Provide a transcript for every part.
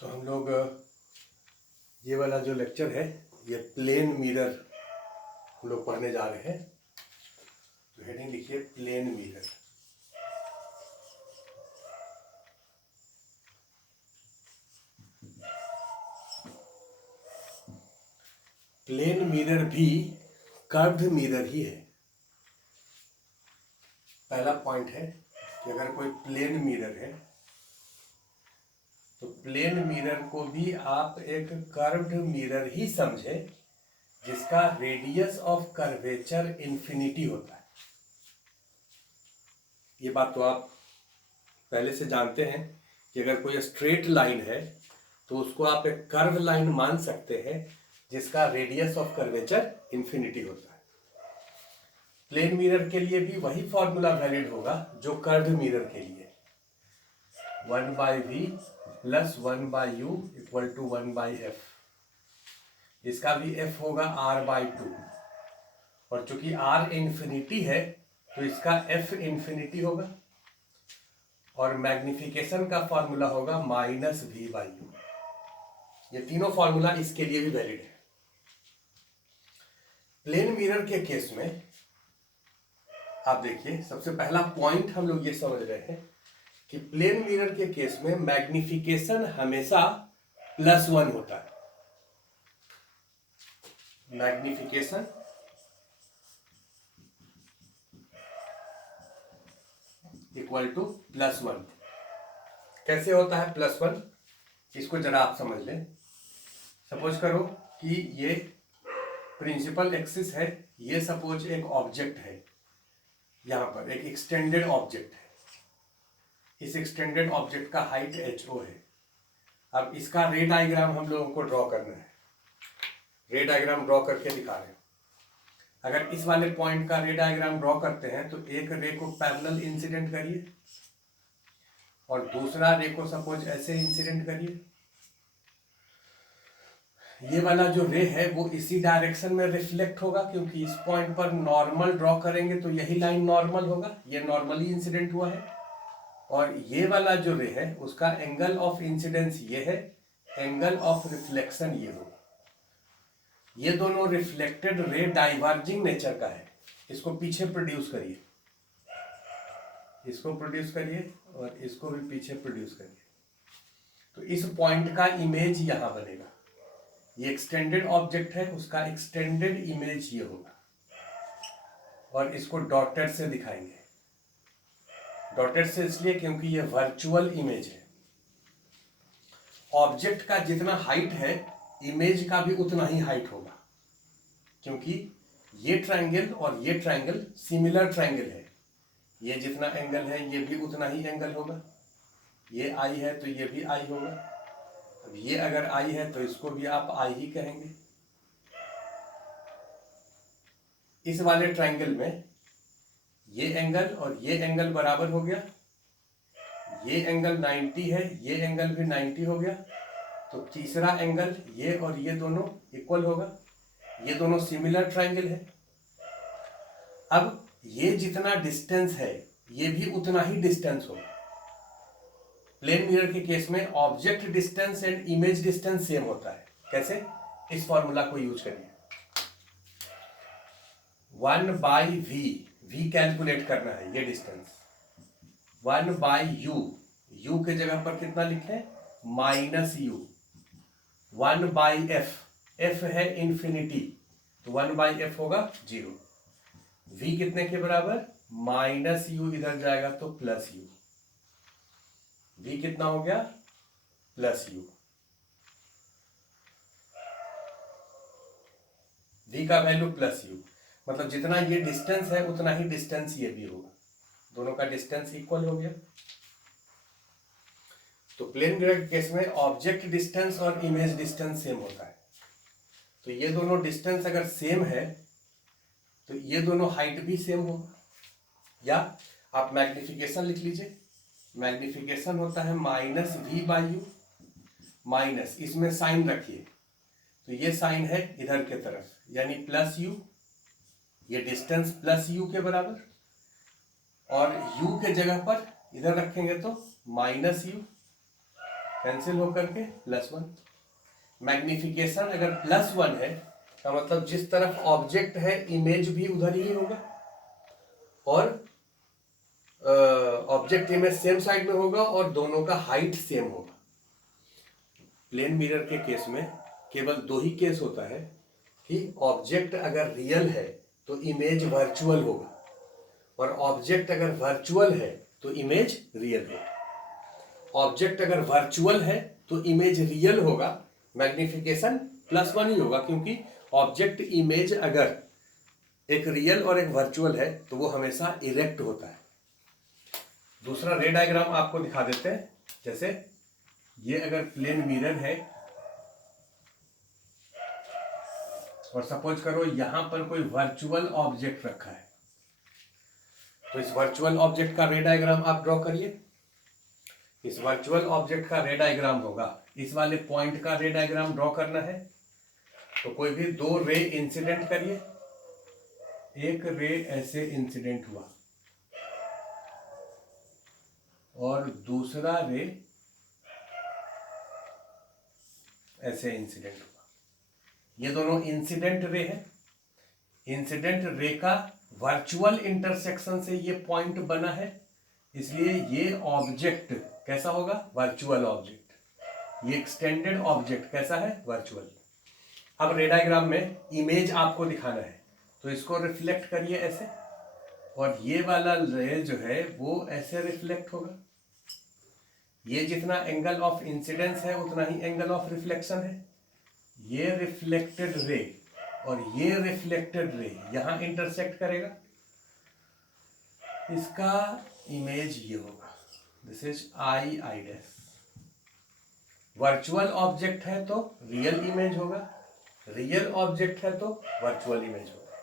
तो हम लोग ये वाला जो लेक्चर है ये प्लेन मिरर हम लोग पढ़ने जा रहे हैं। तो हेडिंग लिखिए प्लेन मिरर। प्लेन मिरर भी कर्व्ड मिरर ही है। पहला पॉइंट है कि अगर कोई प्लेन मिरर है तो प्लेन मिरर को भी आप एक कर्व्ड मिरर ही समझे जिसका रेडियस ऑफ कर्वेचर इन्फिनिटी होता है। ये बात तो आप पहले से जानते हैं कि अगर कोई स्ट्रेट लाइन है तो उसको आप एक कर्व लाइन मान सकते हैं जिसका रेडियस ऑफ कर्वेचर इन्फिनिटी होता है। प्लेन मिरर के लिए भी वही फॉर्मूला वैलिड होगा जो कर्व्ड मिरर के लिए, 1/v plus 1/u equal to 1/f। इसका भी f होगा r/2 और चूंकि r इन्फिनिटी है तो इसका f इन्फिनिटी होगा और मैग्निफिकेशन का फॉर्मूला होगा -v/u। ये तीनों फॉर्मूला इसके लिए भी वैलिड है। प्लेन मिरर के केस में आप देखिए, सबसे पहला पॉइंट हम लोग ये समझ रहे हैं कि प्लेन मिरर के केस में मैग्निफिकेशन हमेशा +1 होता है। Magnification equal to +1। कैसे होता है +1? इसको जरा आप समझ लें। सपोज करो कि ये प्रिंसिपल एक्सिस है, ये सपोज एक ऑब्जेक्ट है, यहां पर एक एक्सटेंडेड ऑब्जेक्ट है। इस एक्सटेंडेड ऑब्जेक्ट का हाइट h0 है। अब इसका रे डायग्राम हम लोगों को ड्रॉ करना है। रे डायग्राम ड्रॉ करके दिखा रहे हैं। अगर इस वाले पॉइंट का रे डायग्राम ड्रॉ करते हैं तो एक रे को पैरेलल इंसिडेंट करिए और दूसरा रे को सपोज ऐसे इंसिडेंट करिए। ये वाला जो रे है वो इसी डायरेक्शन में रिफ्लेक्ट होगा, क्योंकि इस पॉइंट पर नॉर्मल ड्रॉ करेंगे तो यही लाइन नॉर्मल होगा, ये नॉर्मली इंसिडेंट हुआ है। और ये वाला जो रे है उसका एंगल ऑफ इंसिडेंस ये है, एंगल ऑफ रिफ्लेक्शन ये होगा। ये दोनों रिफ्लेक्टेड रे डाइवर्जिंग नेचर का है। इसको पीछे प्रोड्यूस करिए, इसको प्रोड्यूस करिए और इसको भी पीछे प्रोड्यूस करिए। तो इस पॉइंट का इमेज यहां बनेगा। ये एक्सटेंडेड ऑब्जेक्ट है, उसका एक्सटेंडेड इमेज ये होगा और इसको डॉटेड से दिखाएंगे। डॉटेड से इसलिए क्योंकि ये वर्चुअल इमेज है। ऑब्जेक्ट का जितना हाइट है इमेज का भी उतना ही हाइट होगा, क्योंकि ये ट्रायंगल और ये ट्रायंगल सिमिलर ट्रायंगल है। ये जितना एंगल है ये भी उतना ही एंगल होगा। ये आई है तो ये भी आई होगा। अब ये अगर आई है तो इसको भी आप आई ही कहेंगे। इस वाले ट्रायंगल में ये एंगल और ये एंगल बराबर हो गया। ये एंगल 90 है, ये एंगल भी 90 हो गया। तो तीसरा एंगल ये और ये दोनों इक्वल होगा। ये दोनों सिमिलर ट्रायंगल है। अब ये जितना डिस्टेंस है ये भी उतना ही डिस्टेंस होगा। प्लेन मिरर के केस में object distance and image distance same होता है। कैसे? इस फॉर्मूला को यूज करिए। 1/v, v कैलकुलेट करना है ये डिस्टेंस। 1/u, u के जगह पर कितना लिखे? -u। 1/f, f है इन्फिनिटी तो 1/f होगा 0। v कितने के बराबर? -u, इधर जाएगा तो +u। v कितना हो गया? +u। v का वैल्यू +u, मतलब जितना ये डिस्टेंस है उतना ही डिस्टेंस ये भी होगा। दोनों का डिस्टेंस इक्वल हो गया। तो प्लेन मिरर के केस में ऑब्जेक्ट डिस्टेंस और इमेज डिस्टेंस सेम होता है। तो ये दोनों डिस्टेंस अगर सेम है तो ये दोनों हाइट भी सेम होगा। या आप मैग्निफिकेशन लिख लीजिए। मैग्निफिकेशन होता है -v/u, माइनस, इसमें साइन रखिए तो ये साइन है इधर के तरफ, यानी +u। ये डिस्टेंस +u के बराबर, और u के जगह पर इधर रखेंगे तो -u। कैंसिल होकर के +1। मैग्निफिकेशन अगर +1 है का मतलब जिस तरफ ऑब्जेक्ट है इमेज भी उधर ही होगा, और ऑब्जेक्ट इमेज सेम साइड में होगा और दोनों का हाइट सेम होगा। प्लेन मिरर के केस में केवल दो ही केस होता है कि ऑब्जेक्ट अगर रियल है तो इमेज वर्चुअल होगा, और ऑब्जेक्ट अगर वर्चुअल है तो इमेज रियल होगा। ऑब्जेक्ट अगर वर्चुअल है तो इमेज रियल होगा, मैग्निफिकेशन +1 ही होगा, क्योंकि ऑब्जेक्ट इमेज अगर एक रियल और एक वर्चुअल है तो वो हमेशा इरेक्ट होता है। दूसरा रे डायग्राम आपको दिखा देते हैं। जैसे ये अगर प्लेन मिरर है और सपोज करो यहां पर कोई वर्चुअल ऑब्जेक्ट रखा है, तो इस वर्चुअल ऑब्जेक्ट का रे डायग्राम आप ड्रॉ करिए। इस वर्चुअल ऑब्जेक्ट का रे डायग्राम होगा, इस वाले पॉइंट का रे डायग्राम ड्रॉ करना है। तो कोई भी दो रे इंसिडेंट करिए, एक रे ऐसे इंसिडेंट हुआ और दूसरा रे ऐसे इंसिडेंट हुआ। ये दोनों इंसिडेंट रे है। इंसिडेंट रे का वर्चुअल इंटरसेक्शन से ये पॉइंट बना है, इसलिए ये ऑब्जेक्ट कैसा होगा? Virtual object. ये एक्सटेंडेड ऑब्जेक्ट कैसा है? वर्चुअल। अब रे डायग्राम में इमेज आपको दिखाना है, तो इसको रिफ्लेक्ट करिए ऐसे, और ये वाला रे जो है वो ऐसे रिफ्लेक्ट होगा। ये जितना एंगल ऑफ इंसिडेंस है उतना ही एंगल ऑफ रिफ्लेक्शन है। ये रिफ्लेक्टेड रे और ये रिफ्लेक्टेड रे यहां इंटरसेक्ट करेगा, इसका इमेज ये होगा। This is I I dash. Virtual object है तो रियल इमेज होगा, रियल ऑब्जेक्ट है तो वर्चुअल इमेज होगा।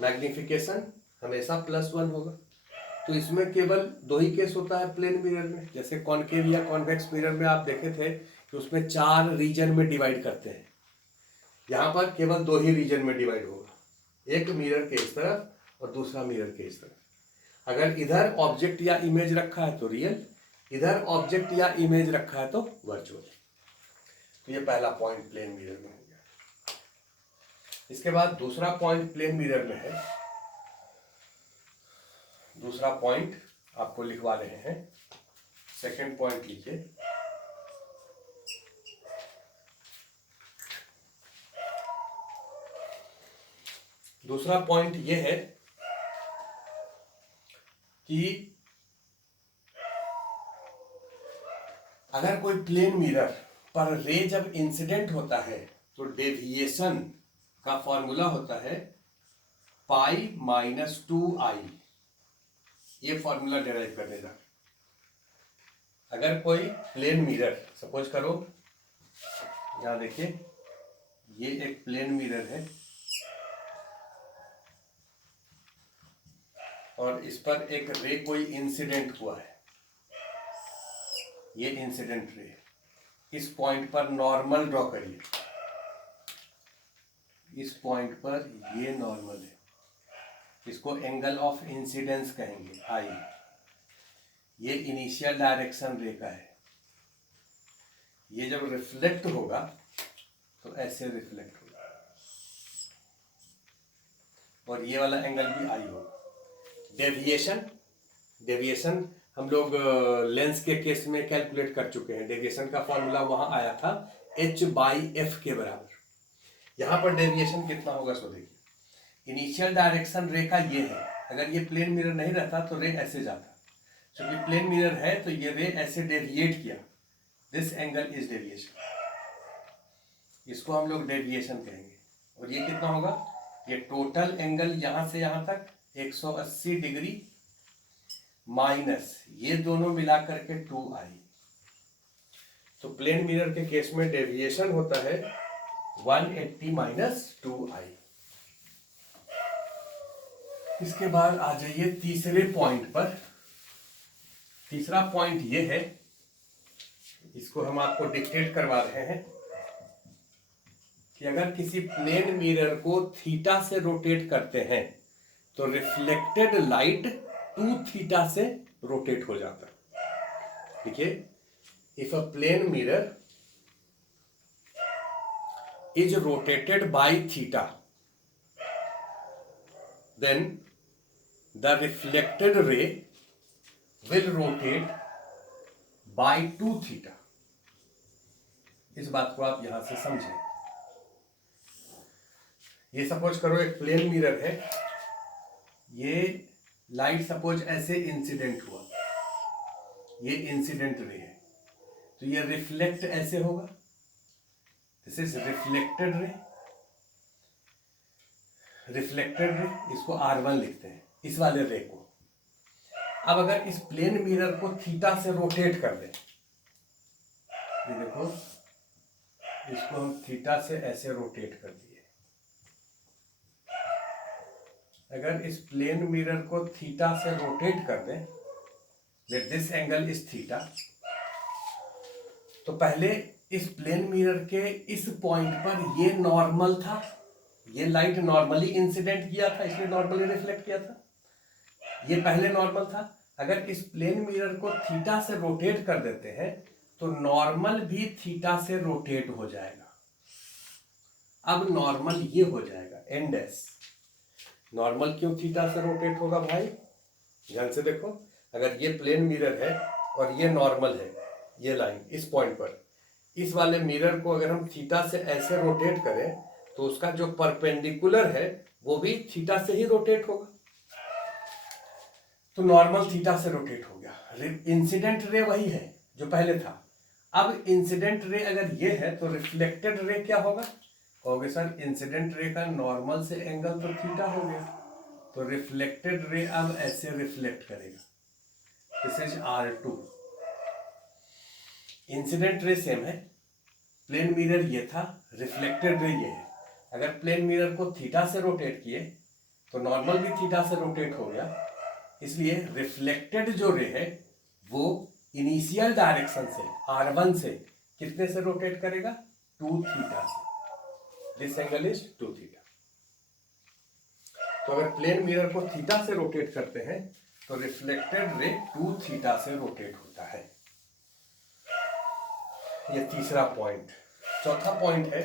मैग्निफिकेशन हमेशा +1 होगा। तो इसमें केवल दो ही केस होता है प्लेन मिरर में। जैसे कॉनकेव या कॉन्वेक्स मिरर में आप देखे थे कि उसमें 4 रीजन में डिवाइड करते हैं, यहाँ पर केवल 2 ही रीजन में डिवाइड होगा, एक मिरर के इस तरफ और दूसरा मिरर के इस तरफ। अगर इधर ऑब्जेक्ट या इमेज रखा है तो रियल, इधर ऑब्जेक्ट या इमेज रखा है तो वर्चुअल। तो ये पहला पॉइंट प्लेन मिरर में हो गया। इसके बाद दूसरा पॉइंट प्लेन मिरर में है। दूसरा पॉइंट आपको लिखवा रहे हैं, सेकंड पॉइंट लीजिए। दूसरा पॉइंट ये है कि अगर कोई प्लेन मिरर पर रे जब इंसिडेंट होता है तो डेविएशन का फॉर्मूला होता है π-2i। ये फॉर्मूला डेराइव करने का। अगर कोई प्लेन मिरर, सपोज करो यहां देखिए ये एक प्लेन मिरर है और इस पर एक रे कोई इंसिडेंट हुआ है, ये इंसिडेंट रे। इस पॉइंट पर नॉर्मल ड्रॉ करिए। इस पॉइंट पर ये नॉर्मल है, इसको एंगल ऑफ इंसिडेंस कहेंगे आई। ये इनिशियल डायरेक्शन रे का है। ये जब रिफ्लेक्ट होगा तो ऐसे रिफ्लेक्ट होगा, और ये वाला एंगल भी आई होगा। डेविएशन हम लोग लेंस के केस में कैलकुलेट कर चुके हैं। डेविएशन का फॉर्मूला वहां आया था h/f के बराबर। यहां पर डेविएशन कितना होगा सो देखिए। इनिशियल डायरेक्शन रे का ये है, अगर ये प्लेन मिरर नहीं रहता तो रे ऐसे जाता, क्योंकि प्लेन मिरर है तो ये रे ऐसे डेविएट किया। दिस एंगल इज डेविएशन, इसको हम लोग डेविएशन कहेंगे। और ये कितना होगा? ये टोटल एंगल यहां से यहां तक 180 डिग्री माइनस ये दोनों मिलाकर के 2i। तो प्लेन मिरर के केस में डेविएशन होता है 180 माइनस 2i। इसके बाद आ जाइए तीसरे पॉइंट पर। तीसरा पॉइंट ये है, इसको हम आपको डिक्टेट करवा रहे हैं कि अगर किसी प्लेन मिरर को थीटा से रोटेट करते हैं तो रिफ्लेक्टेड लाइट 2 थीटा से रोटेट हो जाता है। देखिए if a plane mirror is rotated by theta, then the reflected ray will rotate by 2 theta. इस बात को आप यहां से समझें। ये सपोज करो एक प्लेन मिरर है, ये लाइट सपोज ऐसे इंसिडेंट हुआ, ये इंसिडेंट रे है, तो ये रिफ्लेक्ट ऐसे होगा, this is reflected ray. Reflected ray इसको R1 लिखते हैं, इस वाले रे को। अब अगर इस प्लेन मिरर को थीटा से रोटेट कर दें, ये देखो, इसको हम थीटा से ऐसे रोटेट कर दिए। अगर इस प्लेन मिरर को थीटा से रोटेट कर दें, let this angle is theta, तो पहले इस प्लेन मिरर के इस पॉइंट पर ये नॉर्मल था, ये लाइट नॉर्मली इंसिडेंट किया था, इसलिए नॉर्मली रिफ्लेक्ट किया था, ये पहले नॉर्मल था। अगर इस प्लेन मिरर को थीटा से रोटेट कर देते हैं तो नॉर्मल भी थीटा से रोटेट हो जाएगा। अब नॉर्मल ये हो जाएगा एन डैश। नॉर्मल क्यों थीटा से रोटेट होगा भाई, ध्यान से देखो। अगर ये प्लेन मिरर है और ये नॉर्मल है, ये लाइन इस पॉइंट पर, इस वाले मिरर को अगर हम थीटा से ऐसे रोटेट करें तो उसका जो परपेंडिकुलर है वो भी थीटा से ही रोटेट होगा, तो नॉर्मल थीटा से रोटेट हो गया। इंसिडेंट रे वही है जो पहले था। अब इंसिडेंट रे अगर ये है तो रिफ्लेक्टेड रे क्या होगा, कहोगे सर इंसिडेंट रे का नॉर्मल से एंगल तो थीटा हो गया, तो रिफ्लेक्टेड रे अब ऐसे रिफ्लेक्ट करेगा, this is R2। Incident ray same है, प्लेन मिरर ये था, रिफ्लेक्टेड रे ये है। अगर प्लेन मिरर को थीटा से रोटेट किए तो नॉर्मल भी थीटा से रोटेट हो गया, इसलिए रिफ्लेक्टेड जो रे है वो इनिशियल डायरेक्शन से R1 से कितने से रोटेट करेगा, 2 थीटा से। This angle is 2 theta. तो अगर प्लेन मिरर को थीटा से रोटेट करते हैं तो रिफ्लेक्टेड रे 2 थीटा से रोटेट होता है। ये तीसरा पॉइंट। चौथा पॉइंट है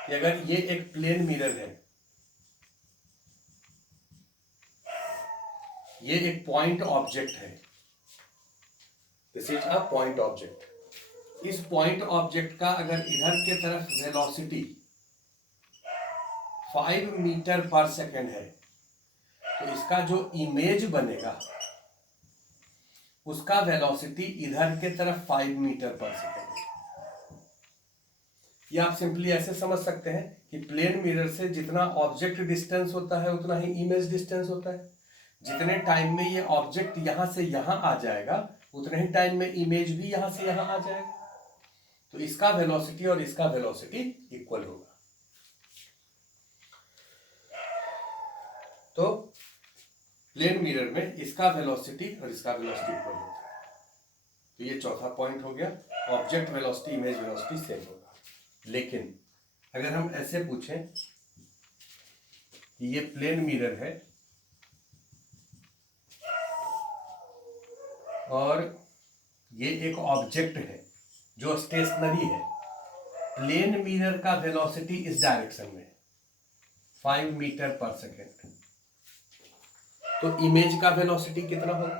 कि अगर ये एक प्लेन मिरर है, ये एक पॉइंट ऑब्जेक्ट है, this is a point object. इस पॉइंट ऑब्जेक्ट का अगर इधर के तरफ वेलोसिटी 5 मीटर पर सेकेंड है तो इसका जो इमेज बनेगा उसका वेलोसिटी इधर के तरफ 5 मीटर पर सेकेंड है। ये आप सिंपली ऐसे समझ सकते हैं कि प्लेन मिरर से जितना ऑब्जेक्ट डिस्टेंस होता है उतना ही इमेज डिस्टेंस होता है। जितने टाइम में ये ऑब्जेक्ट यहां से यहां आ जाएगा उतने ही टाइम में इमेज भी यहां से यहां आ जाएगा, तो इसका वेलोसिटी और इसका वेलोसिटी इक्वल होगा। तो प्लेन मिरर में इसका वेलोसिटी और इसका वेलोसिटी इक्वल होता है। तो ये चौथा पॉइंट हो गया, object velocity image velocity same होगा। लेकिन अगर हम ऐसे पूछें कि ये प्लेन मिरर है और ये एक ऑब्जेक्ट है जो स्टेशनरी है, प्लेन मिरर का वेलोसिटी इस डायरेक्शन में 5 मीटर पर सेकेंड, तो इमेज का वेलोसिटी कितना होगा,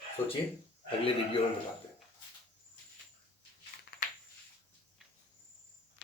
सोचिए, अगले वीडियो में बताते हैं।